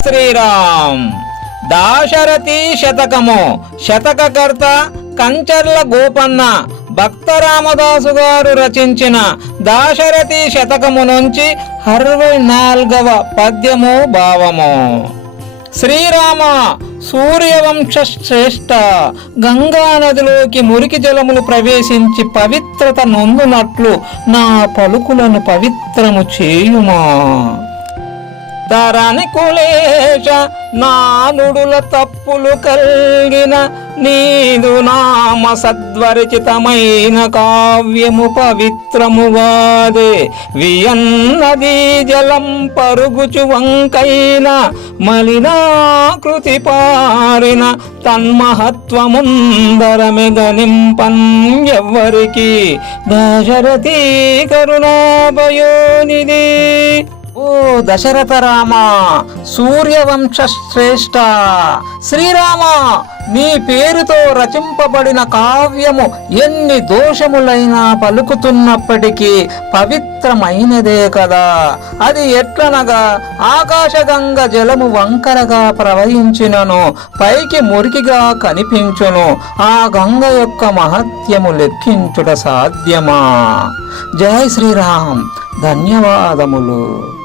శ్రీరామ్. దాశరథి శతకము. శతకకర్త కంచర్ల గోపన్న. భక్త రామదాసు గారు రచించిన దాశరథి శతకము నుంచి 64వ పద్యము భావము. శ్రీరామ, సూర్యవంశ శ్రేష్ఠ, గంగా నదిలోకి మురికి జలములు ప్రవేశించి పవిత్రత నొందునట్లు నా పలుకులను పవిత్రము చేయుమా. ధరణి కులేశ, నానుడుల తప్పులు కలిగిన నీదు నామ సద్వరచితమైన కావ్యము పవిత్రముగాదే. వియన్నది జలం పరుగుచు వంకైన మలినాకృతి పారిన తన్మహత్వముందరమె గనింపన్ ఎవ్వరికి దశరథి కరుణాభయోనిధి. ఓ దశరథ రామ, సూర్యవంశ శ్రేష్ఠ, శ్రీరామ, నీ పేరుతో రచింపబడిన కావ్యము ఎన్ని దోషములైనా పలుకుతున్నప్పటికీ పవిత్రమైనదే కదా. అది ఎట్లనగా, ఆకాశగంగ జలము వంకరగా ప్రవహించినను పైకి మురికిగా కనిపించును. ఆ గంగ యొక్క మహత్యము లెక్కించుట సాధ్యమా. జై శ్రీరామ్. ధన్యవాదములు.